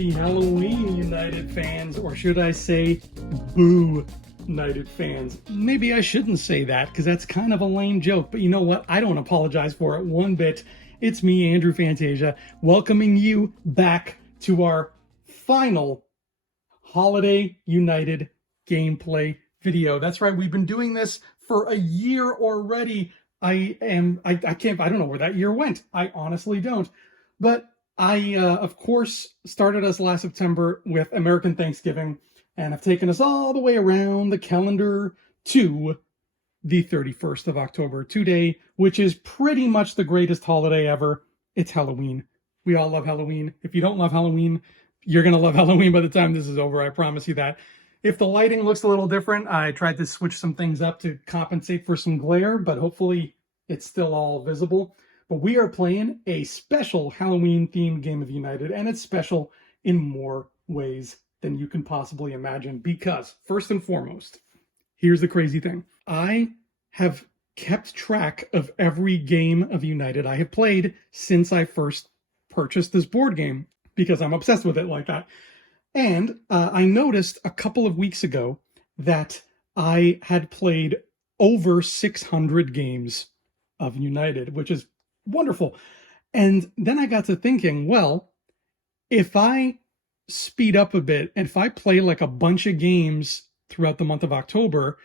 happy Halloween, United fans, or should I say Boo-nited fans. Maybe I shouldn't say that because that's kind of a lame joke, but you know what? I don't apologize for it one bit. It's me, Andrew Fantasia, welcoming you back to our final Holiday United gameplay video. That's right, we've been doing this for a year already. I don't know where that year went. I honestly don't. But I, of course, started us last September with American Thanksgiving, and have taken us all the way around the calendar to the 31st of October today, which is pretty much the greatest holiday ever. It's Halloween. We all love Halloween. If you don't love Halloween, you're going to love Halloween by the time this is over. I promise you that. If the lighting looks a little different, I tried to switch some things up to compensate for some glare, but hopefully it's still all visible. But we are playing a special Halloween-themed game of United, and it's special in more ways than you can possibly imagine. Because, first and foremost, here's the crazy thing. I have kept track of every game of United I have played since I first purchased this board game, because I'm obsessed with it like that. And I noticed a couple of weeks ago that I had played over 600 games of United, which is wonderful. And then I got to thinking, well, if I speed up a bit, and if I play like a bunch of games throughout the month of October,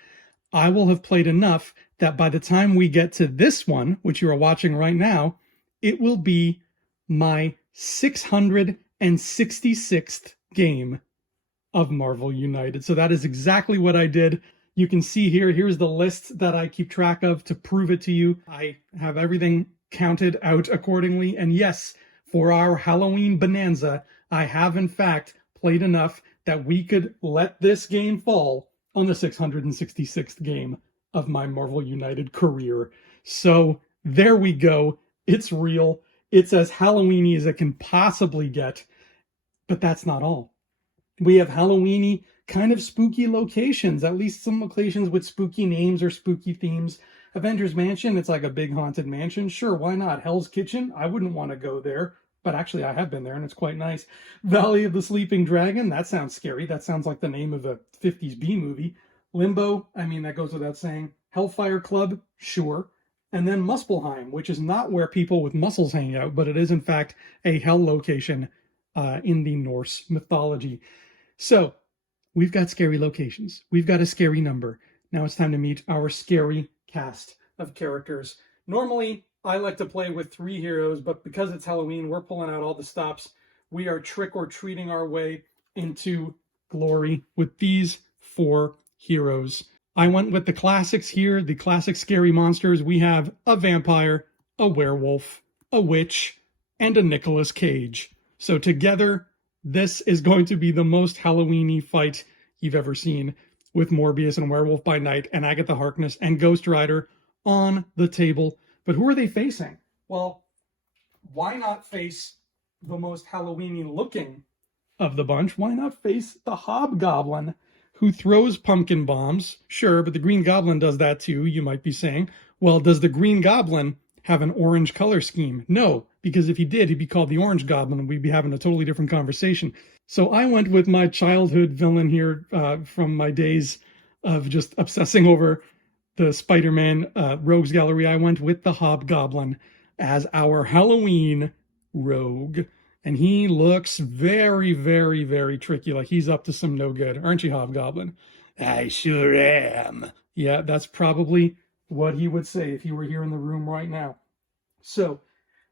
I will have played enough that by the time we get to this one, which you are watching right now, it will be my 666th game of Marvel United. So that is exactly what I did. You can see here, here's the list that I keep track of to prove it to you. I have everything counted out accordingly. And yes, for our Halloween bonanza, I have in fact played enough that we could let this game fall on the 666th game of my Marvel United career. So there we go. It's real. It's as Halloween-y as it can possibly get. But that's not all. We have Halloween-y kind of spooky locations, at least some locations with spooky names or spooky themes. Avengers Mansion, it's like a big haunted mansion. Sure, why not? Hell's Kitchen, I wouldn't want to go there. But actually, I have been there, and it's quite nice. Valley of the Sleeping Dragon, that sounds scary. That sounds like the name of a 50s B movie. Limbo, I mean, that goes without saying. Hellfire Club, sure. And then Muspelheim, which is not where people with muscles hang out, but it is, in fact, a hell location in the Norse mythology. So, we've got scary locations. We've got a scary number. Now it's time to meet our scary cast of characters. Normally, I like to play with 3 heroes, but because it's Halloween, we're pulling out all the stops. We are trick-or-treating our way into glory with these 4 heroes. I went with the classics here, the classic scary monsters. We have a vampire, a werewolf, a witch, and a Nicolas Cage. So together, this is going to be the most Halloween-y fight you've ever seen, with Morbius and Werewolf by Night and Agatha Harkness and Ghost Rider on the table. But who are they facing? Well, why not face the most Halloween-y looking of the bunch? Why not face the Hobgoblin, who throws pumpkin bombs? Sure, but the Green Goblin does that too, you might be saying. Well, does the Green Goblin have an orange color scheme? No, because if he did, he'd be called the Orange Goblin, and we'd be having a totally different conversation. So I went with my childhood villain here from my days of just obsessing over the Spider-Man Rogues Gallery. I went with the Hobgoblin as our Halloween rogue. And he looks very, very, very tricky, like he's up to some no good. Aren't you, Hobgoblin? I sure am. Yeah, that's probably what he would say if he were here in the room right now. So,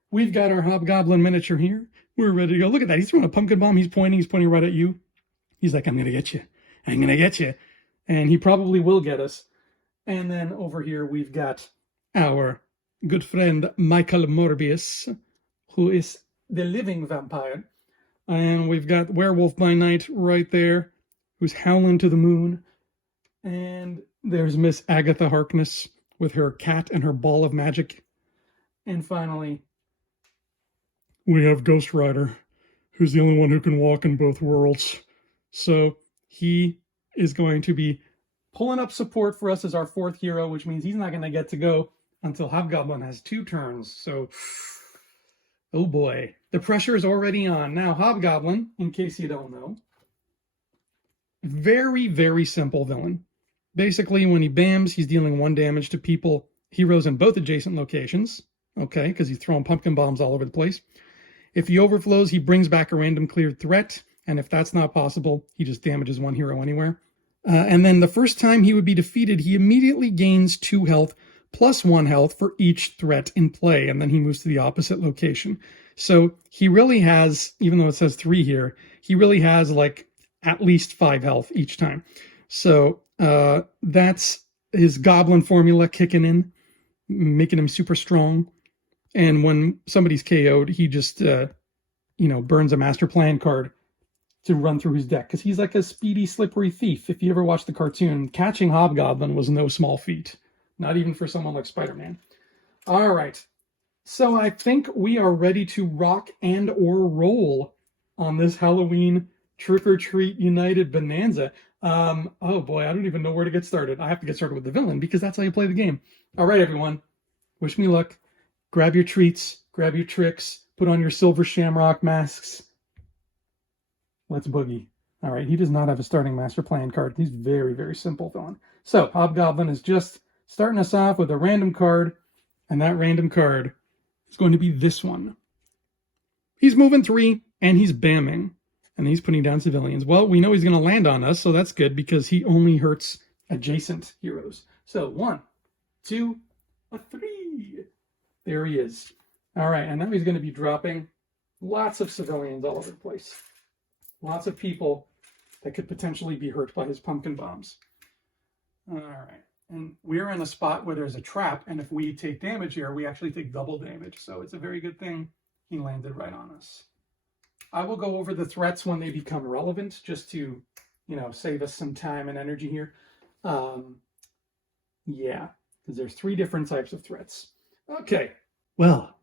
we've got our Hobgoblin miniature here. We're ready to go. Look at that. He's throwing a pumpkin bomb. He's pointing right at you. He's like, I'm going to get you. I'm going to get you. And he probably will get us. And then over here, we've got our good friend, Michael Morbius, who is the living vampire. And we've got Werewolf by Night right there, who's howling to the moon. And there's Miss Agatha Harkness with her cat and her ball of magic. And finally, we have Ghost Rider, who's the only one who can walk in both worlds. So he is going to be pulling up support for us as our 4th hero, which means he's not going to get to go until Hobgoblin has 2 turns. So Oh boy, the pressure is already on. Now, Hobgoblin, in case you don't know, very, very simple villain. Basically, when he bams, he's dealing 1 damage to people, heroes in both adjacent locations. Okay, because he's throwing pumpkin bombs all over the place. If he overflows, he brings back a random cleared threat. And if that's not possible, he just damages 1 hero anywhere. And then the first time he would be defeated, he immediately gains 2 health plus 1 health for each threat in play. And then he moves to the opposite location. So he really has, even though it says 3 here, he really has like at least 5 health each time. So that's his goblin formula kicking in, making him super strong. And when somebody's KO'd, he just, burns a master plan card to run through his deck. Because he's like a speedy, slippery thief. If you ever watched the cartoon, catching Hobgoblin was no small feat. Not even for someone like Spider-Man. All right. So I think we are ready to rock and or roll on this Halloween Trick-or-Treat United Bonanza. Oh boy, I don't even know where to get started. I have to get started with the villain because that's how you play the game. All right, everyone. Wish me luck. Grab your treats, grab your tricks, put on your silver shamrock masks. Let's boogie. All right, he does not have a starting master plan card. He's very, very simple villain. So Hobgoblin is just starting us off with a random card, and that random card is going to be this one. He's moving 3, and he's bamming, and he's putting down civilians. Well, we know he's going to land on us, so that's good because he only hurts adjacent heroes. So 1, 2, 3. There he is. All right, and now he's going to be dropping lots of civilians all over the place. Lots of people that could potentially be hurt by his pumpkin bombs. All right, and we're in a spot where there's a trap, and if we take damage here, we actually take double damage. So it's a very good thing he landed right on us. I will go over the threats when they become relevant, just to, save us some time and energy here. Yeah, because there's 3 different types of threats. Okay, well,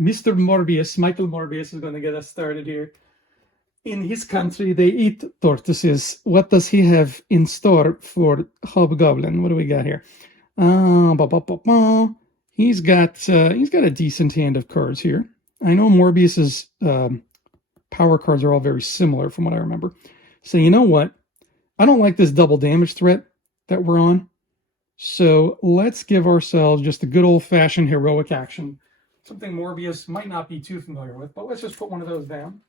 Mr. Morbius, Michael Morbius, is going to get us started here. In his country, they eat tortoises. What does he have in store for Hobgoblin? What do we got here? He's got a decent hand of cards here. I know Morbius's power cards are all very similar from what I remember. So you know what? I don't like this double damage threat that we're on. So let's give ourselves just a good old-fashioned heroic action. Something Morbius might not be too familiar with, but let's just put one of those down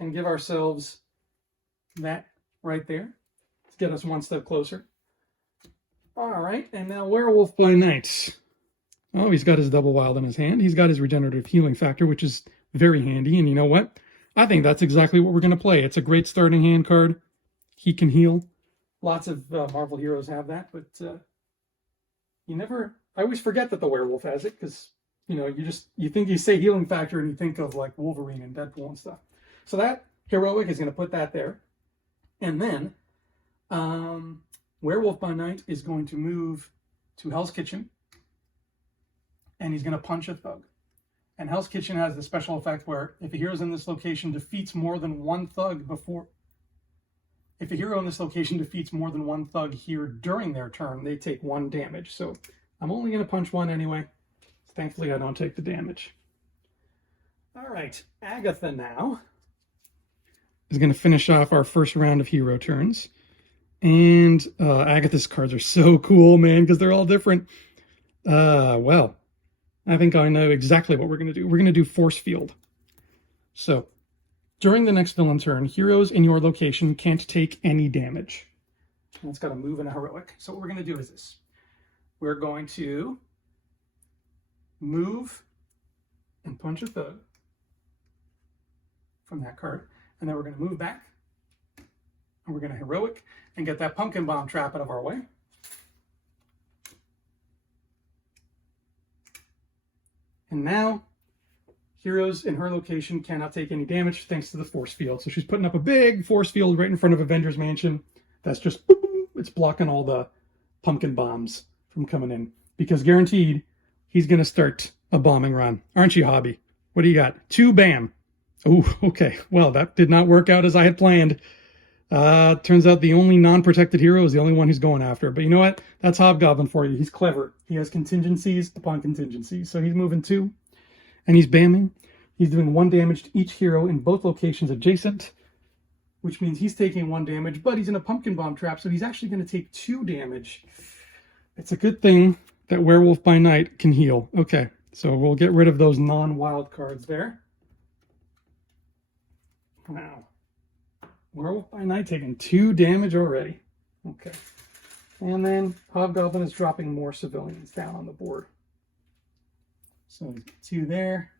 and give ourselves that right there to get us one step closer. All right, and now Werewolf by Night. Oh, he's got his double wild in his hand. He's got his regenerative healing factor, which is very handy. And you know what? I think that's exactly what we're going to play. It's a great starting hand card. He can heal. Lots of Marvel heroes have that, but I always forget that the werewolf has it because, you think you say healing factor and you think of like Wolverine and Deadpool and stuff. So that heroic is going to put that there. And then Werewolf by Night is going to move to Hell's Kitchen. And he's going to punch a thug. And Hell's Kitchen has the special effect where if a hero in this location defeats more than 1 thug if a hero in this location defeats more than 1 thug here during their turn, they take 1 damage. So I'm only going to punch 1 anyway. Thankfully, I don't take the damage. All right, Agatha now is going to finish off our first round of hero turns. And Agatha's cards are so cool, man, because they're all different. Well, I think I know exactly what we're going to do. We're going to do Force Field. So, during the next villain turn, heroes in your location can't take any damage. And it's got a move and a heroic. So what we're going to do is this. We're going to move and punch a thug from that card. And then we're going to move back. And we're going to heroic and get that pumpkin bomb trap out of our way. And now, heroes in her location cannot take any damage thanks to the force field. So she's putting up a big force field right in front of Avengers Mansion. That's just, boop, boop, it's blocking all the pumpkin bombs from coming in. Because guaranteed, he's going to start a bombing run. Aren't you, Hobby? What do you got? 2 bam. Oh, okay. Well, that did not work out as I had planned. Turns out the only non-protected hero is the only one who's going after. But you know what? That's Hobgoblin for you. He's clever. He has contingencies upon contingencies. So he's moving 2. And he's bamming. He's doing 1 damage to each hero in both locations adjacent, which means he's taking 1 damage, but he's in a pumpkin bomb trap, so he's actually going to take 2 damage. It's a good thing that Werewolf by Night can heal. Okay, so we'll get rid of those non-wild cards there. Wow. Werewolf by Night taking 2 damage already. Okay. And then Hobgoblin is dropping more civilians down on the board. So 2 there.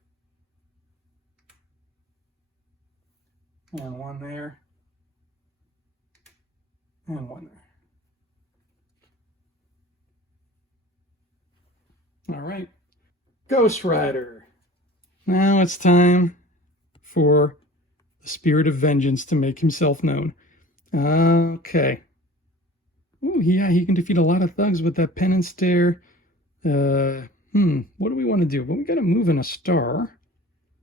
And 1 there. And 1 there. All right. Ghost Rider. Now it's time for the Spirit of Vengeance to make himself known. Okay. Ooh, yeah, he can defeat a lot of thugs with that penance stare. What do we want to do? Well, we got to move in a star,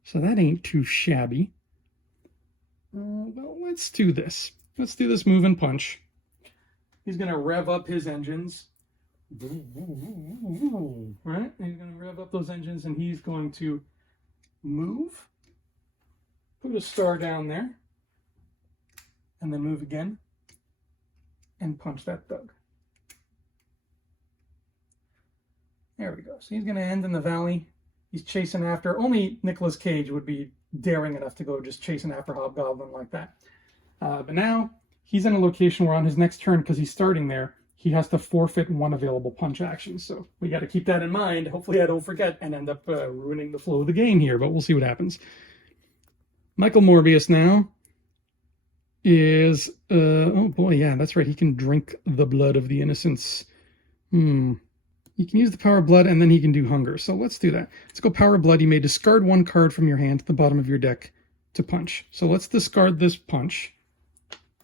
so that ain't too shabby. Well, let's do this. Let's do this move and punch. He's going to rev up his engines. Right? He's going to rev up those engines, and he's going to move. Put a star down there. And then move again. And punch that thug. There we go. So he's going to end in the valley. He's chasing after. Only Nicolas Cage would be daring enough to go just chasing after Hobgoblin like that. But now he's in a location where on his next turn, because he's starting there, he has to forfeit 1 available punch action. So we got to keep that in mind. Hopefully I don't forget and end up ruining the flow of the game here, but we'll see what happens. Michael Morbius now is, oh boy, yeah, that's right. He can drink the blood of the innocents. He can use the power of blood, and then he can do hunger. So let's do that. Let's go power of blood. You may discard 1 card from your hand to the bottom of your deck to punch. So let's discard this punch.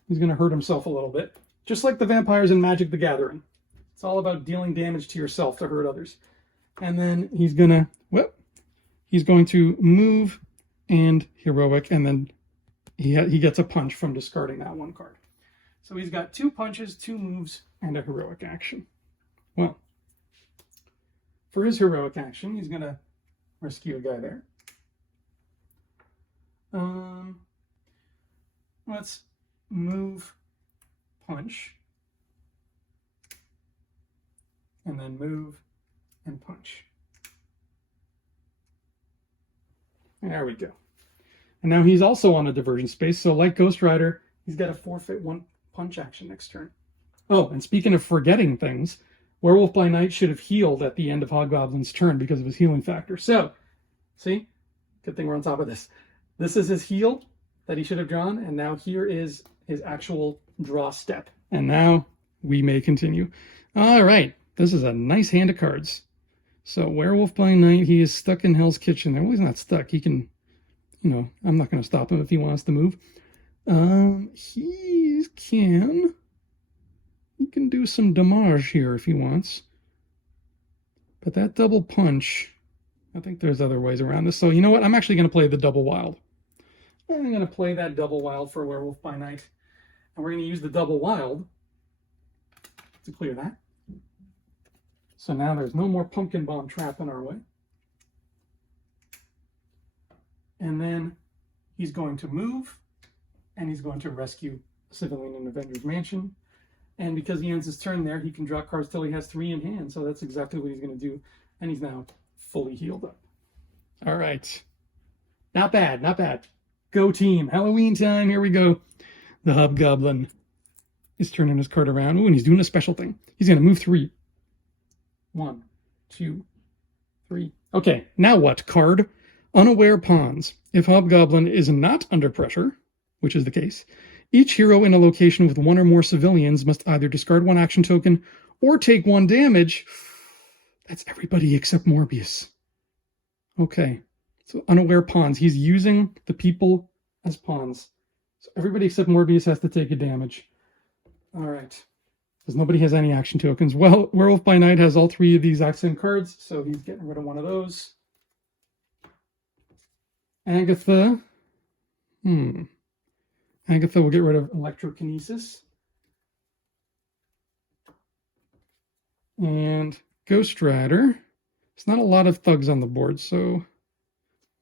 He's going to hurt himself a little bit. Just like the vampires in Magic the Gathering. It's all about dealing damage to yourself to hurt others. And then he's going to, he's going to move and heroic, and then he gets a punch from discarding that 1 card. So he's got 2 punches, 2 moves, and a heroic action. Well, for his heroic action, he's going to rescue a guy there. Let's move, punch, and then move and punch. There we go. And now he's also on a diversion space, so like Ghost Rider, he's got to forfeit 1 punch action next turn. Oh, and speaking of forgetting things, Werewolf by Night should have healed at the end of Hobgoblin's turn because of his healing factor. So, see? Good thing we're on top of this. This is his heal that he should have drawn, and now here is his actual draw step. And now we may continue. All right. This is a nice hand of cards. So Werewolf by Night, he is stuck in Hell's Kitchen. Well, he's not stuck. He can, I'm not going to stop him if he wants to move. He can do some damage here if he wants. But that double punch, I think there's other ways around this. So you know what? I'm actually going to play the double wild. I'm going to play that double wild for Werewolf by Night. And we're going to use the double wild to clear that. So now there's no more pumpkin bomb trap in our way. And then he's going to move, and he's going to rescue a civilian in Avengers Mansion. And because he ends his turn there, he can draw cards till he has 3 in hand. So that's exactly what he's going to do. And he's now fully healed up. All right. Not bad, not bad. Go team. Halloween time. Here we go. The Hobgoblin is turning his card around. Ooh, and he's doing a special thing. He's going to move 3. 1, 2, 3. Okay, now what? Card. Unaware pawns. If Hobgoblin is not under pressure, which is the case, each hero in a location with 1 or more civilians must either discard 1 action token or take 1 damage. That's everybody except Morbius. Okay, so unaware pawns. He's using the people as pawns. So everybody except Morbius has to take a damage. All right. Because nobody has any action tokens. Well, Werewolf by Night has all 3 of these accent cards, so he's getting rid of 1 of those. Agatha. Agatha will get rid of Electrokinesis. And Ghost Rider. There's not a lot of thugs on the board, so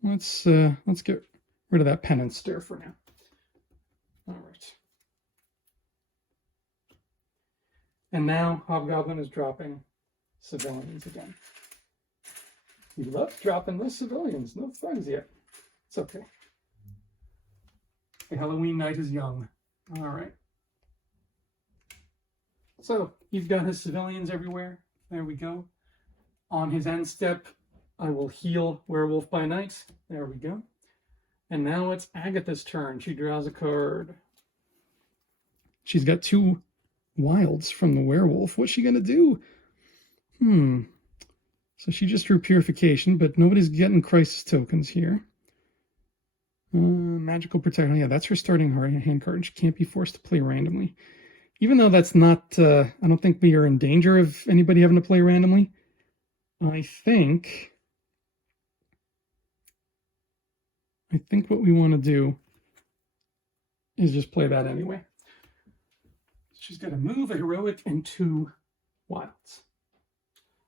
let's get rid of that pen and stare for now. All right. And now Hobgoblin is dropping civilians again. He loves dropping those civilians. No thugs yet. It's okay. The Halloween night is young. All right. So he's got his civilians everywhere. There we go. On his end step, I will heal Werewolf by Night. There we go. And now it's Agatha's turn. She draws a card. She's got 2 wilds from the werewolf. What's she going to do? So she just drew Purification, but nobody's getting crisis tokens here. Magical Protection. Yeah, that's her starting hand card. She can't be forced to play randomly. Even though that's not, I don't think we are in danger of anybody having to play randomly. I think what we want to do is just play that anyway. She's got to move a heroic and 2 wilds.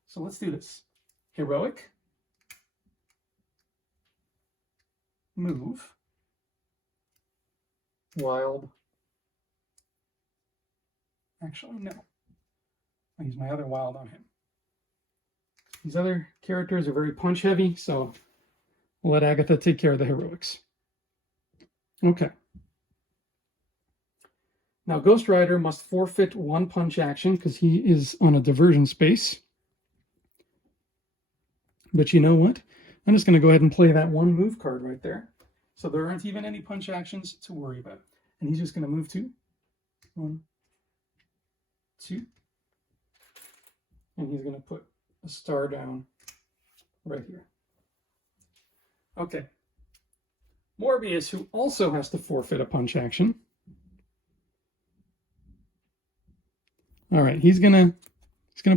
So let's do this. Heroic. Move. Wild. Actually, no. I'll use my other wild on him. These other characters are very punch heavy, so we'll let Agatha take care of the heroics. Okay. Now, Ghost Rider must forfeit 1 punch action because he is on a diversion space. But you know what? I'm just going to go ahead and play that 1 move card right there. So there aren't even any punch actions to worry about. And he's just going to move 2. 1, 2. And he's going to put a star down right here. Okay. Morbius, who also has to forfeit a punch action. All right, he's gonna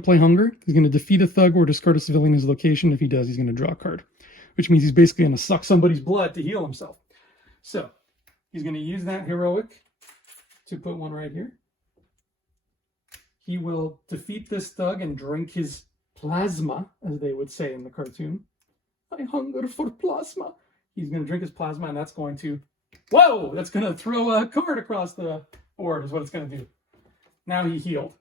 play Hunger. He's gonna defeat a thug or discard a civilian in his location. If he does, he's gonna draw a card, which means he's basically gonna suck somebody's blood to heal himself. So he's gonna use that heroic to put 1 right here. He will defeat this thug and drink his plasma, as they would say in the cartoon. I hunger for plasma. He's gonna drink his plasma, and that's going to, whoa! That's gonna throw a card across the board. Is what it's gonna do. Now he healed.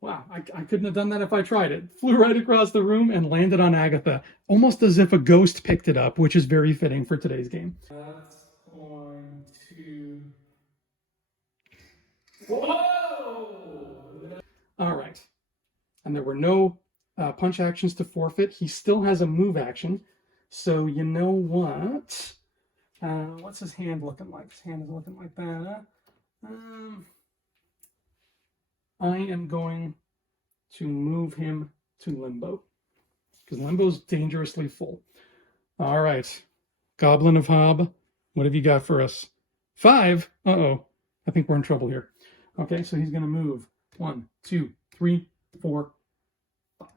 Wow, I couldn't have done that if I tried it. Flew right across the room and landed on Agatha, almost as if a ghost picked it up, which is very fitting for today's game. That's going to... Whoa! All right. And there were no punch actions to forfeit. He still has a move action. So you know what? What's his hand looking like? His hand is looking like that. I am going to move him to Limbo, because Limbo's dangerously full. All right. Goblin of Hob, what have you got for us? 5? Uh-oh. I think we're in trouble here. Okay, so he's going to move 1, 2, 3, 4, 5.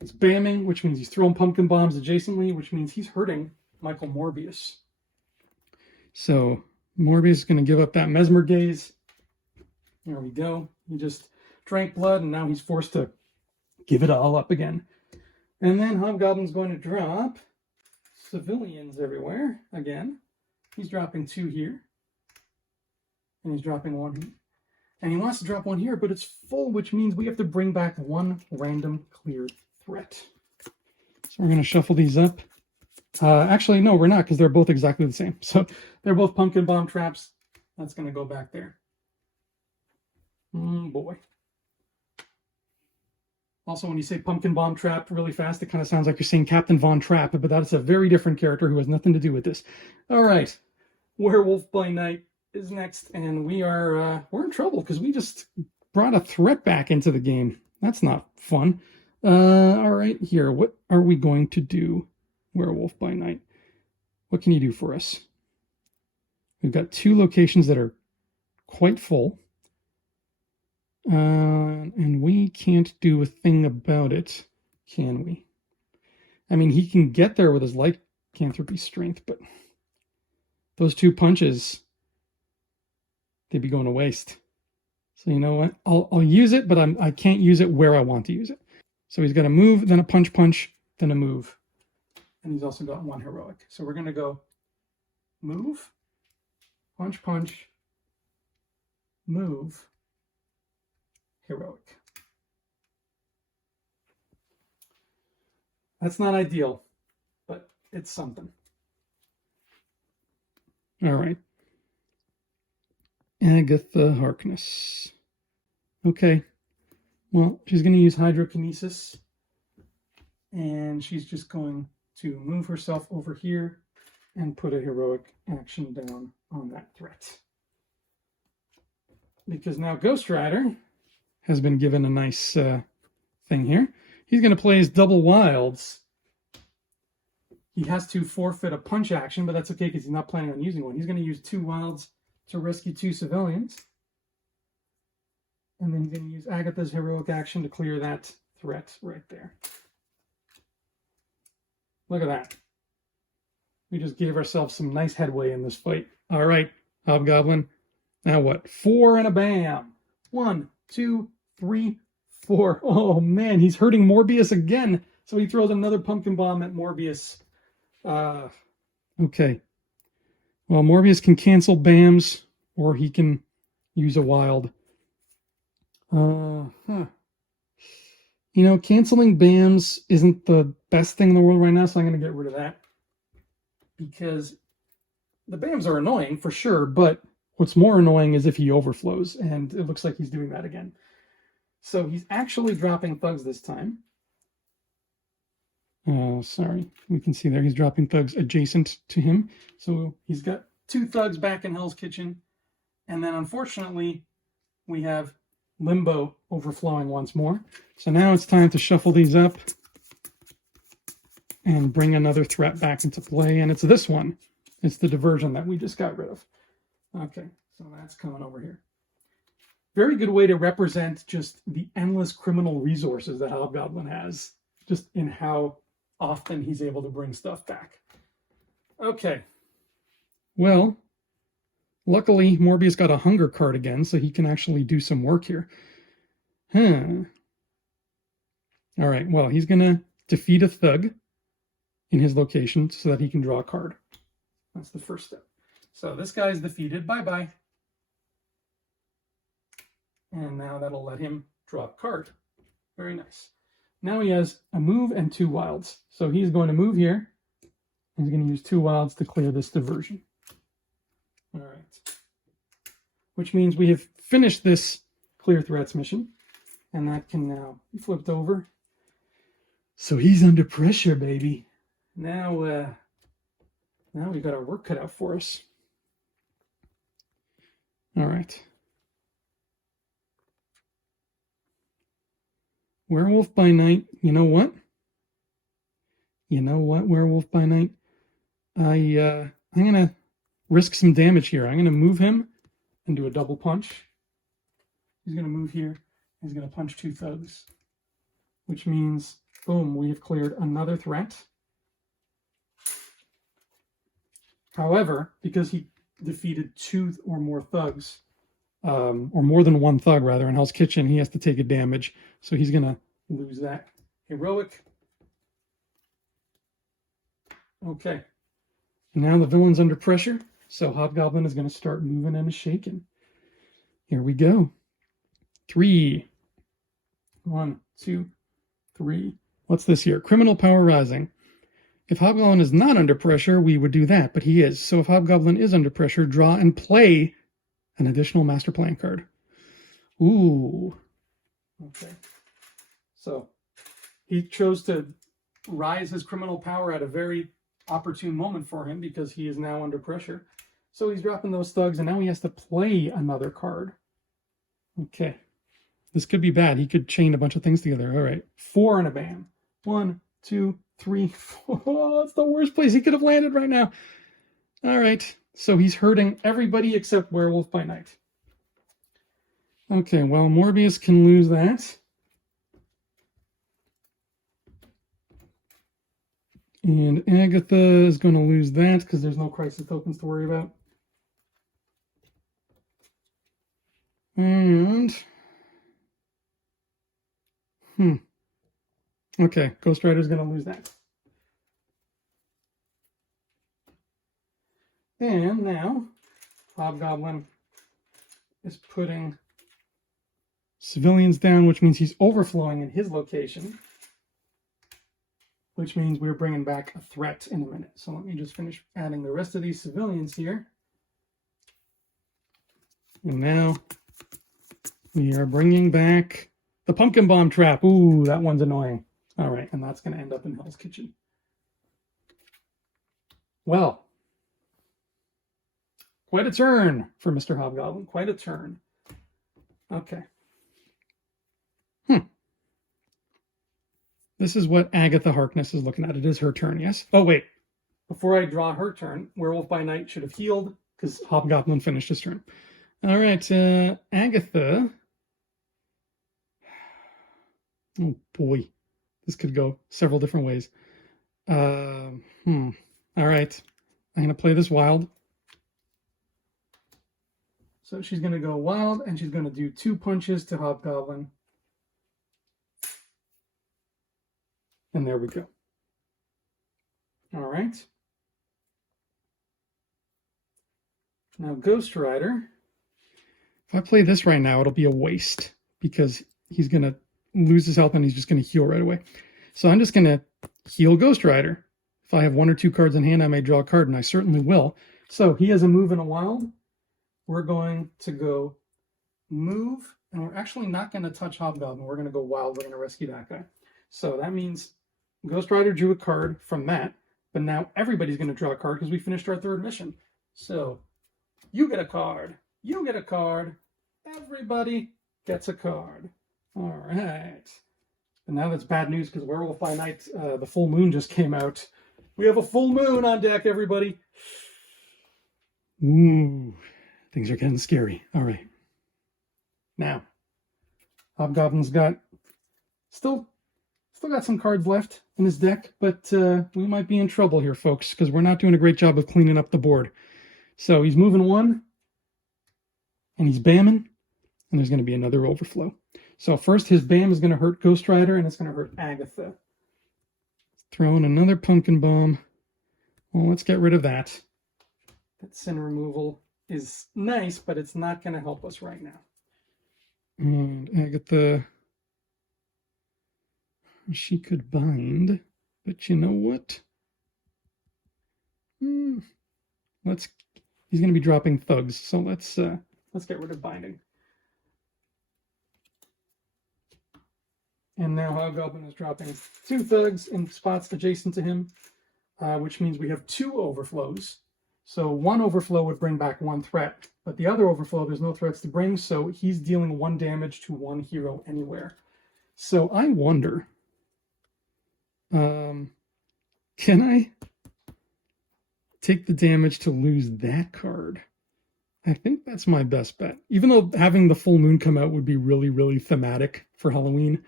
It's bamming, which means he's throwing pumpkin bombs adjacently, which means he's hurting Michael Morbius. So Morbius is going to give up that Mesmer Gaze. There we go. He just drank blood, and now he's forced to give it all up again. And then Hobgoblin's going to drop civilians everywhere again. He's dropping 2 here. And he's dropping 1 here. And he wants to drop 1 here, but it's full, which means we have to bring back 1 random cleared threat. So we're going to shuffle these up. Actually, no, we're not, because they're both exactly the same. So they're both pumpkin bomb traps. That's going to go back there. Boy. Also, when you say pumpkin bomb trap really fast, it kind of sounds like you're saying Captain Von Trapp, but that's a very different character who has nothing to do with this. All right. Werewolf by Night is next, and we're in trouble because we just brought a threat back into the game. That's not fun. All right, here. What are we going to do, Werewolf by Night? What can you do for us? We've got 2 locations that are quite full. And we can't do a thing about it, can we? I mean, he can get there with his lycanthropy strength, but those 2 punches, they'd be going to waste. So you know what? I'll use it, but I can't use it where I want to use it. So he's got a move, then a punch, then a move. and he's also got 1 heroic. So we're going to go move, punch, punch, move, heroic. That's not ideal, but it's something. All right. Agatha Harkness. Okay. Well, she's going to use hydrokinesis, and she's just going to move herself over here and put a heroic action down on that threat. Because now Ghost Rider has been given a nice thing here. He's going to play his double wilds. He has to forfeit a punch action, but that's okay because he's not planning on using one. He's going to use 2 wilds to rescue 2 civilians. And then he's going to use Agatha's heroic action to clear that threat right there. Look at that. We just gave ourselves some nice headway in this fight. All right, Hobgoblin. Now what? 4 and a bam. 1, 2, 3, 4. Oh, man, he's hurting Morbius again. So he throws another pumpkin bomb at Morbius. Okay. Well, Morbius can cancel BAMs, or he can use a wild. You know, canceling BAMs isn't the best thing in the world right now, so I'm going to get rid of that. Because the BAMs are annoying, for sure, but what's more annoying is if he overflows, and it looks like he's doing that again. So he's actually dropping thugs this time. Sorry, we can see there he's dropping thugs adjacent to him. So he's got 2 thugs back in Hell's Kitchen. And then unfortunately, we have Limbo overflowing once more. So now it's time to shuffle these up and bring another threat back into play. And it's this one. It's the diversion that we just got rid of. Okay, so that's coming over here. Very good way to represent just the endless criminal resources that Hobgoblin has, just in how often he's able to bring stuff back. Okay. Well, luckily, Morbius got a hunger card again, so he can actually do some work here. All right, well, he's going to defeat a thug in his location so that he can draw a card. That's the first step. So this guy's defeated. Bye-bye. And now that'll let him draw a card. Very nice. Now he has a move and 2 wilds. So he's going to move here. He's going to use 2 wilds to clear this diversion. All right. Which means we have finished this clear threats mission. And that can now be flipped over. So he's under pressure, baby. Now we've got our work cut out for us. All right. Werewolf by Night, you know what? Werewolf by Night? I'm going to risk some damage here. I'm going to move him and do a double punch. He's going to move here. He's going to punch 2 thugs. Which means, boom, we have cleared another threat. However, because he defeated 2 or more thugs, or more than 1 thug, rather, in Hell's Kitchen, he has to take a damage. So he's going to lose that heroic. Okay. Now the villain's under pressure, so Hobgoblin is going to start moving and shaking. Here we go. 3. 1, 2, 3. What's this here? Criminal Power Rising. If Hobgoblin is not under pressure, we would do that, but he is. So if Hobgoblin is under pressure, draw and play an additional Master Plan card. Ooh. Okay. So he chose to rise his criminal power at a very opportune moment for him because he is now under pressure. So he's dropping those thugs, and now he has to play another card. Okay. This could be bad. He could chain a bunch of things together. All right. 4 and a bam. 1, 2, 3, 4. Oh, that's the worst place he could have landed right now. All right. So he's hurting everybody except Werewolf by Night. Okay, well, Morbius can lose that. And Agatha is going to lose that because there's no crisis tokens to worry about. And... okay, Ghost Rider's going to lose that. And now Hobgoblin is putting civilians down, which means he's overflowing in his location, which means we're bringing back a threat in a minute. So let me just finish adding the rest of these civilians here. And now we are bringing back the pumpkin bomb trap. Ooh, that one's annoying. All right, and that's going to end up in Hell's Kitchen. Well, quite a turn for Mr. Hobgoblin. Quite a turn. Okay. This is what Agatha Harkness is looking at. It is her turn, yes? Oh, wait. Before I draw her turn, Werewolf by Night should have healed because Hobgoblin finished his turn. All right, Agatha. Oh, boy. This could go several different ways. All right. I'm going to play this wild. So she's going to go wild, and she's going to do 2 punches to Hobgoblin. And there we go. All right. Now, Ghost Rider. If I play this right now, it'll be a waste because he's going to lose his health and he's just going to heal right away. So I'm just going to heal Ghost Rider. If I have 1 or 2 cards in hand, I may draw a card, and I certainly will. So he has a move and a wild. We're going to go move, and we're actually not going to touch Hobgoblin. We're going to go wild. We're going to rescue that guy. So that means Ghost Rider drew a card from that, but now everybody's going to draw a card because we finished our 3rd mission. So you get a card. You get a card. Everybody gets a card. All right. And now that's bad news because Werewolf by Night, the full moon just came out. We have a full moon on deck, everybody. Ooh, things are getting scary. All right. Now, Hobgoblin's got still got some cards left in his deck, but we might be in trouble here, folks, because we're not doing a great job of cleaning up the board. So he's moving 1, and he's bamming, and there's going to be another overflow. So first, his bam is going to hurt Ghost Rider, and it's going to hurt Agatha. Throwing another pumpkin bomb. Well, let's get rid of that. That sin removal is nice, but it's not going to help us right now. And Agatha, she could bind, but you know what? He's going to be dropping thugs, so let's get rid of binding. And now Hobgoblin is dropping 2 thugs in spots adjacent to him, which means we have 2 overflows. So 1 overflow would bring back 1 threat, but the other overflow, there's no threats to bring, so he's dealing 1 damage to 1 hero anywhere. So I wonder, can I take the damage to lose that card? I think that's my best bet. Even though having the full moon come out would be really, really thematic for Halloween,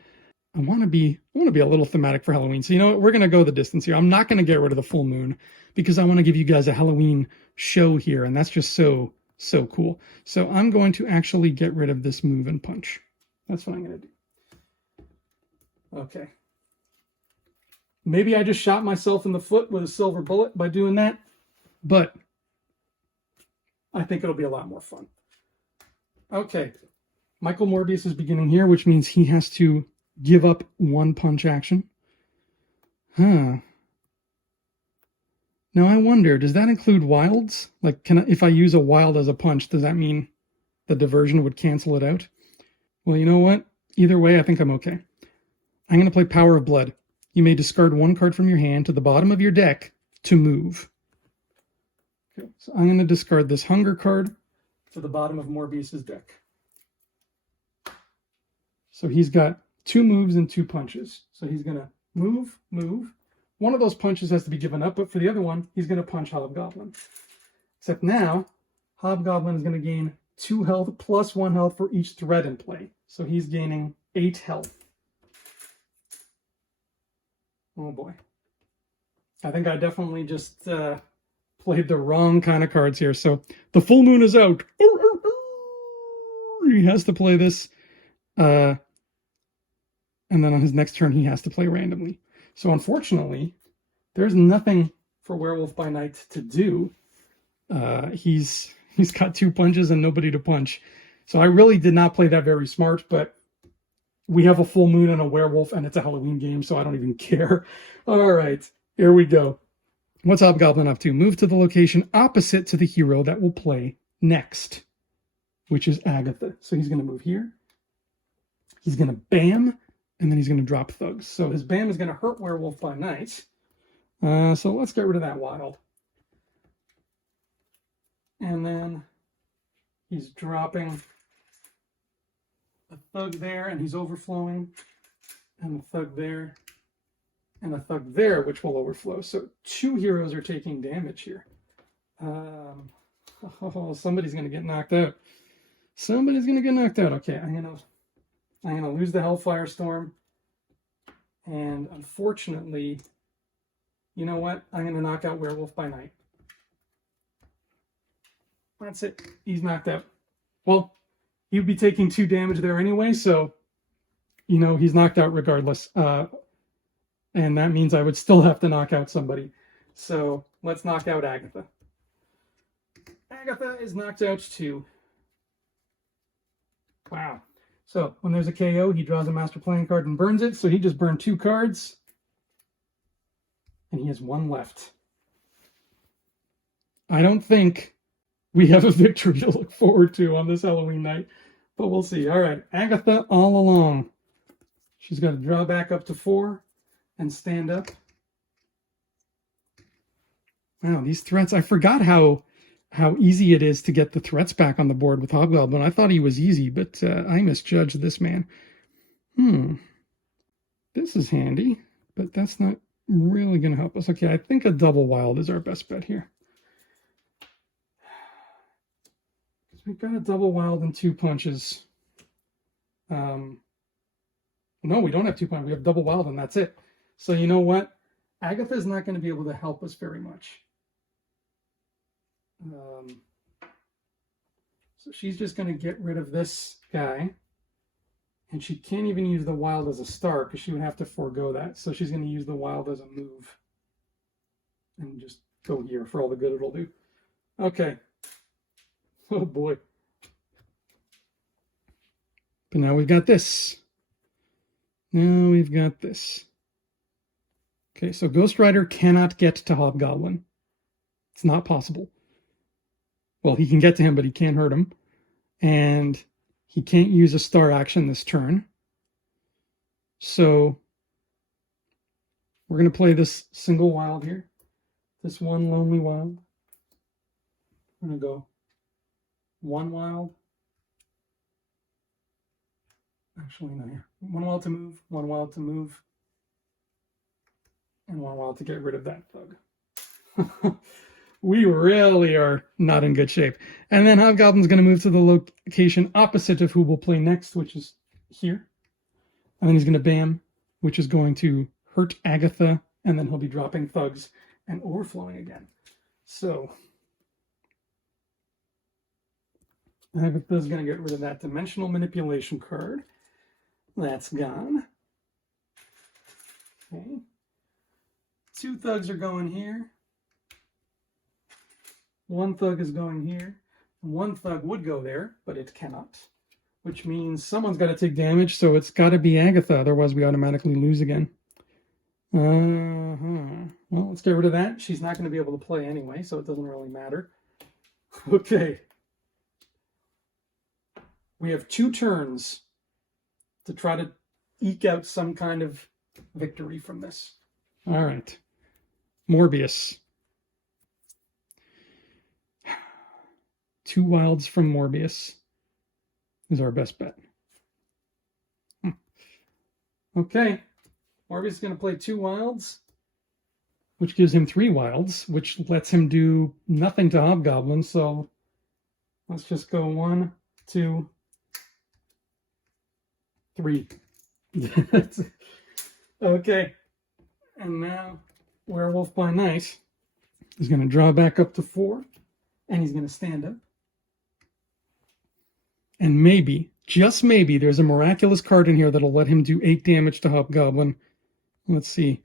I want to be a little thematic for Halloween. So you know what? We're going to go the distance here. I'm not going to get rid of the full moon because I want to give you guys a Halloween show here, and that's just so cool. So I'm going to actually get rid of this move and punch. That's what I'm going to do. Okay. Maybe I just shot myself in the foot with a silver bullet by doing that, but I think it'll be a lot more fun. Okay. Michael Morbius is beginning here, which means he has to give up 1 punch action. Now I wonder, does that include wilds? Like, if I use a wild as a punch, does that mean the diversion would cancel it out? Well, you know what? Either way, I think I'm okay. I'm going to play Power of Blood. You may discard 1 card from your hand to the bottom of your deck to move. Okay, so I'm going to discard this Hunger card to the bottom of Morbius's deck. So he's got 2 moves and 2 punches. So he's going to move. 1 of those punches has to be given up, but for the other one, he's going to punch Hobgoblin. Except now, Hobgoblin is going to gain 2 health plus 1 health for each threat in play. So he's gaining 8 health. Oh boy. I think I definitely just played the wrong kind of cards here. So the full moon is out. He has to play this. And then on his next turn, he has to play randomly. So unfortunately, there's nothing for Werewolf by Night to do He's got 2 punches and nobody to punch. So I really did not play that very smart, but we have a full moon and a werewolf, and it's a Halloween game, so I don't even care. All right, here we go. What's Hobgoblin up to? Move to the location opposite to the hero that will play next, which is Agatha. So he's going to move here. He's going to bam, and then he's going to drop thugs. So his bam is going to hurt Werewolf by Night. So let's get rid of that wild. And then he's dropping a thug there, and he's overflowing, and a thug there, and a thug there, which will overflow. So 2 heroes are taking damage here. Somebody's going to get knocked out. Somebody's going to get knocked out. Okay, I'm gonna lose the Hellfire Storm, and unfortunately, you know what? I'm going to knock out Werewolf by Night. That's it. He's knocked out. Well, he'd be taking 2 damage there anyway, so, you know, he's knocked out regardless. And that means I would still have to knock out somebody. So let's knock out Agatha. Agatha is knocked out too. Wow. So when there's a KO, he draws a Master Plan card and burns it. So he just burned 2 cards. And he has 1 left. I don't think we have a victory to look forward to on this Halloween night, but we'll see. All right, Agatha all along. She's got to draw back up to 4 and stand up. Wow, these threats, I forgot how easy it is to get the threats back on the board with Hobgoblin. I thought he was easy, but I misjudged this man. This is handy, but that's not really going to help us. Okay, I think a double wild is our best bet here. We've got a double wild and 2 punches. No, we don't have 2 punches. We have double wild and that's it. So you know what? Agatha is not going to be able to help us very much. So she's just going to get rid of this guy. And she can't even use the wild as a star because she would have to forego that. So she's going to use the wild as a move. And just go here for all the good it'll do. Okay. Oh boy. But now we've got this. Now we've got this. Okay, so Ghost Rider cannot get to Hobgoblin. It's not possible. Well, he can get to him, but he can't hurt him. And he can't use a star action this turn. So we're going to play this single wild here. This one lonely wild. We're going to go 1 wild. Actually, no, here. 1 wild to move, 1 wild to move, and 1 wild to get rid of that thug. We really are not in good shape. And then Hobgoblin's going to move to the location opposite of who will play next, which is here. And then he's going to bam, which is going to hurt Agatha, and then he'll be dropping thugs and overflowing again. So Agatha's going to get rid of that dimensional manipulation card. That's gone. Okay. 2 thugs are going here. 1 thug is going here. 1 thug would go there, but it cannot. Which means someone's got to take damage, so it's got to be Agatha. Otherwise, we automatically lose again. Well, let's get rid of that. She's not going to be able to play anyway, so it doesn't really matter. Okay. We have 2 turns to try to eke out some kind of victory from this. All right. Morbius. 2 wilds from Morbius is our best bet. Okay. Morbius is going to play 2 wilds, which gives him 3 wilds, which lets him do nothing to Hobgoblin. So let's just go 1, 2, 3. Okay. And now Werewolf by Night is going to draw back up to 4, and he's going to stand up. And maybe, just maybe, there's a miraculous card in here that'll let him do 8 damage to Hobgoblin. Let's see.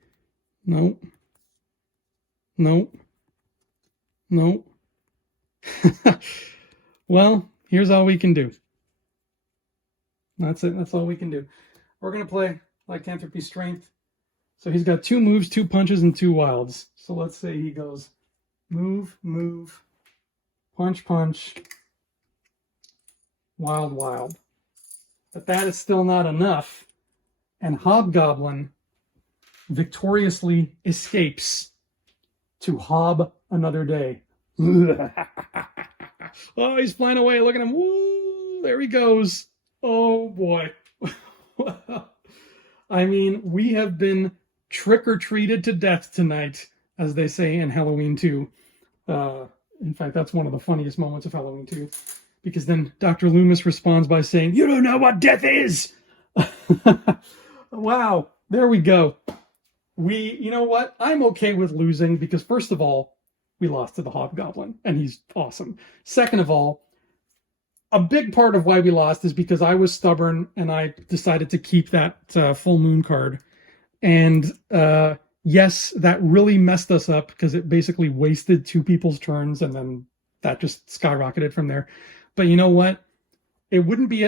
Nope. Nope. Nope. Well, here's all we can do. That's it. That's all we can do. We're going to play Lycanthropy Strength. So he's got 2 moves, 2 punches, and 2 wilds. So let's say he goes move, move, punch, punch, wild, wild. But that is still not enough. And Hobgoblin victoriously escapes to hob another day. Oh, he's flying away. Look at him. Woo! There he goes. Oh, boy. I mean, we have been trick-or-treated to death tonight, as they say in Halloween 2. In fact, that's one of the funniest moments of Halloween 2. Because then Dr. Loomis responds by saying, "You don't know what death is!" Wow, there we go. You know what? I'm okay with losing because, first of all, we lost to the Hobgoblin, and he's awesome. Second of all, a big part of why we lost is because I was stubborn and I decided to keep that full moon card. And yes, that really messed us up because it basically wasted 2 people's turns, and then that just skyrocketed from there. But you know what? It wouldn't be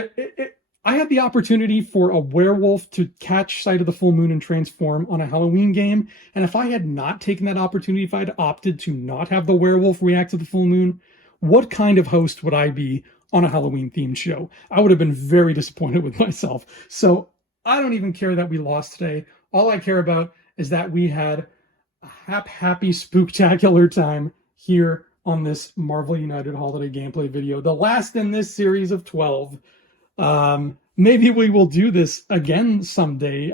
I had the opportunity for a werewolf to catch sight of the full moon and transform on a Halloween game. And if I had not taken that opportunity, if I had opted to not have the werewolf react to the full moon, what kind of host would I be on a Halloween themed show? I would have been very disappointed with myself. So I don't even care that we lost today. All I care about is that we had a happy, spooktacular time here on this Marvel United holiday gameplay video, the last in this series of 12. Maybe we will do this again someday,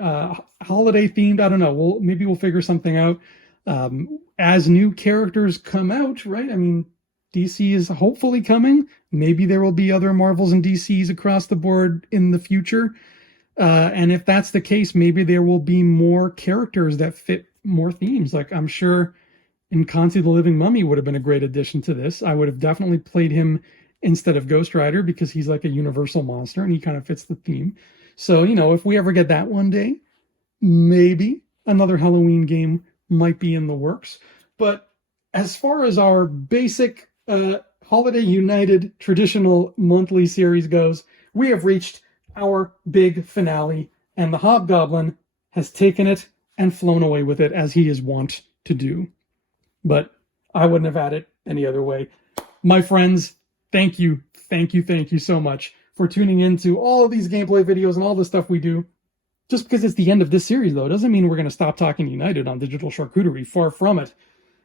holiday themed. I don't know. Maybe we'll figure something out as new characters come out, right? I mean, DC is hopefully coming. Maybe there will be other Marvels and DCs across the board in the future. And if that's the case, maybe there will be more characters that fit more themes. Like I'm sure Nkansi the Living Mummy would have been a great addition to this. I would have definitely played him instead of Ghost Rider because he's like a universal monster and he kind of fits the theme. So, you know, if we ever get that one day, maybe another Halloween game might be in the works. But as far as our basic Holiday United traditional monthly series goes, we have reached our big finale, and the Hobgoblin has taken it and flown away with it as he is wont to do. But I wouldn't have had it any other way. My friends, thank you so much for tuning into all of these gameplay videos and all the stuff we do. Just because it's the end of this series, though, doesn't mean we're going to stop talking United on Digital Charcuterie. Far from it.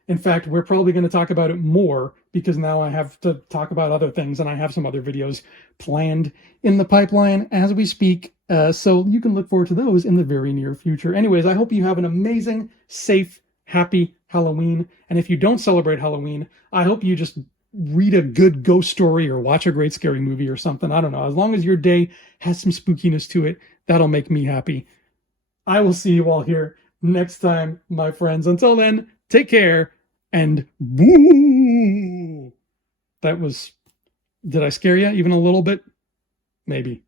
In fact, we're probably going to talk about it more because now I have to talk about other things, and I have some other videos planned in the pipeline as we speak. So you can look forward to those in the very near future. Anyways, I hope you have an amazing, safe, happy Halloween. And if you don't celebrate Halloween, I hope you just read a good ghost story or watch a great scary movie or something. I don't know. As long as your day has some spookiness to it, that'll make me happy. I will see you all here next time, my friends. Until then, take care and boo! Did I scare you even a little bit? Maybe.